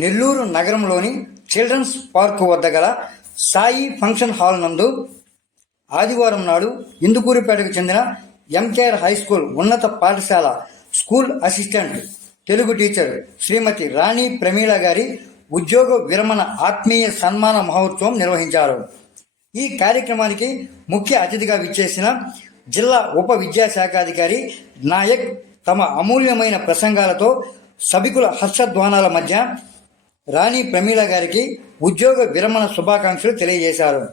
నెల్లూరు నగరంలోని children's park వద్ద గల సాయి ఫంక్షన్ హాల్ నందు ఆదివారం నాడు ఇందుకూరిపేటకు చెందిన ఎంకేఆర్ హై స్కూల్ ఉన్నత పాఠశాల school assistant Telugu teacher Shrimati Rani Pramila గారి ఉద్యోగ విరమణ ఆత్మీయ సన్మాన మహోత్సవం నిర్వహించారు. ఈ కార్యక్రమానికి ముఖ్య అతిథిగా విచ్చేసిన జిల్లా ఉప విద్యాశాఖాధికారి నాయక్ తమ అమూల్యమైన ప్రసంగాలతో సభికుల హర్షధ్వానాల మధ్య రాణి ప్రమీల గారికి ఉద్యోగ విరమణ శుభాకాంక్షలు తెలియజేశారు.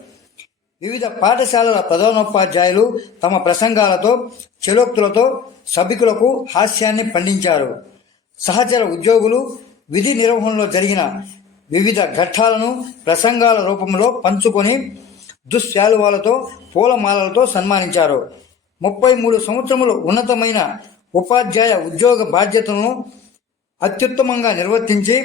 వివిధ పాఠశాలల ప్రధానోపాధ్యాయులు తమ ప్రసంగాలతో చలోక్తులతో సభికులకు హాస్యాన్ని పండించారు. సహచర ఉద్యోగులు విధి నిర్వహణలో జరిగిన వివిధ ఘట్టాలను ప్రసంగాల రూపంలో పంచుకొని దుశ్శాలువాలతో పూలమాలలతో సన్మానించారు. ముప్పై మూడు సంవత్సరములు ఉన్నతమైన ఉపాధ్యాయ ఉద్యోగ బాధ్యతలను అత్యుత్తమంగా నిర్వర్తించి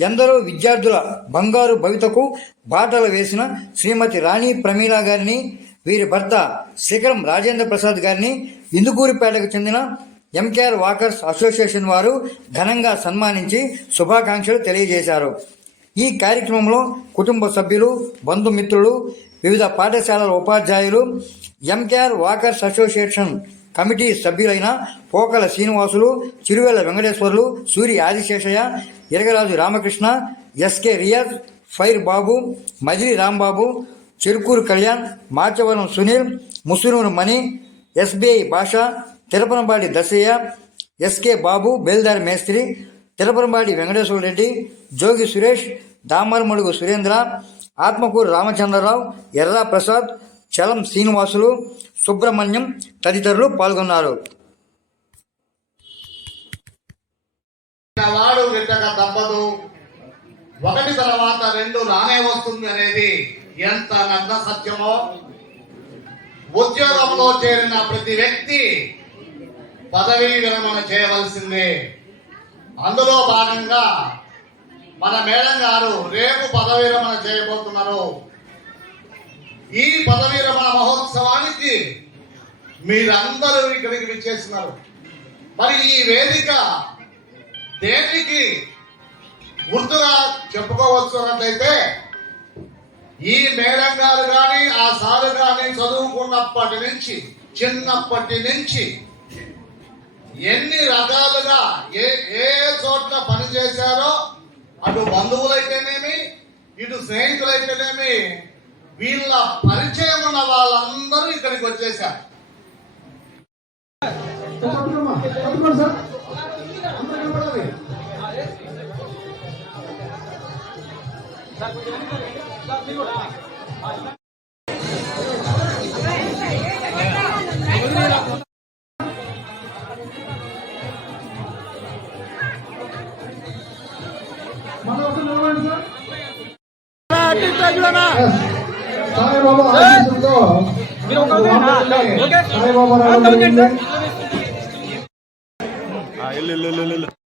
ఎందరో విద్యార్థుల బంగారు భవితకు బాటలు వేసిన శ్రీమతి రాణి ప్రమీలా గారిని వీరి భర్త శిఖరం రాజేంద్ర ప్రసాద్ గారిని ఇందుకూరిపేటకు చెందిన ఎంకేఆర్ వాకర్స్ అసోసియేషన్ వారు ఘనంగా సన్మానించి శుభాకాంక్షలు తెలియజేశారు. ఈ కార్యక్రమంలో కుటుంబ సభ్యులు బంధుమిత్రులు వివిధ పాఠశాలల ఉపాధ్యాయులు M K R walkers association committee సభ్యులైన Pokala Srinivasulu Chiruvella Venkateswarlu Suri Adiseshaiah Iragaraju Ramakrishna SK Riyaz fire Babu Majili Rambabu Cherukuru Kalyan Machavaram Sunil Musunuru Mani SBI Basha Tirupanabadi Dasaiah SK బాబు బేల్దారి మేస్త్రి తిరుపనబాడి వెంకటేశ్వర రెడ్డి జోగి సురేష్ దామరమడుగు సురేంద్ర ఆత్మకూరు రామచంద్రరావు ఎర్రా ప్రసాద్ చలం శ్రీనివాసులు సుబ్రహ్మణ్యం తదితరులు పాల్గొన్నారు. వాడు విట్టక తప్పదు. ఒకటి తర్వాత రెండు రానే వస్తుంది అనేది ఎంత నగ్న సత్యమో? ఉద్యోగంలో చేరిన ప్రతి వ్యక్తి పదవీ విరమణ చేయవలసిందే. అందులో భాగంగా మన మేడం గారు రేపు పదవీ విరమణ చేయబోతున్నారు. ఈ పదవీ రమణ మహోత్సవానికి మీరందరూ ఇక్కడికి విచ్చేస్తున్నారు మరి ఈ వేదిక దేనికి గుర్తుగా చెప్పుకోవచ్చు అన్నట్లయితే ఈ మేడం గారు కానీ ఆ సారు కానీ చదువుకున్నప్పటి నుంచి చిన్నప్పటి నుంచి ఎన్ని రకాలుగా ఏ ఏ చోట్ల పని చేశారో అటు బంధువులైతేనేమి ఇటు స్నేహితులైతేనేమి వీళ్ళ పరిచయం ఉన్న వాళ్ళందరూ ఇక్కడికి వచ్చేసారు మన సార్ Yes. సాయిబాబా ఆశీస్సులతో సాయిబాబా రావాలి. వెళ్ళు వెళ్ళు వెళ్ళు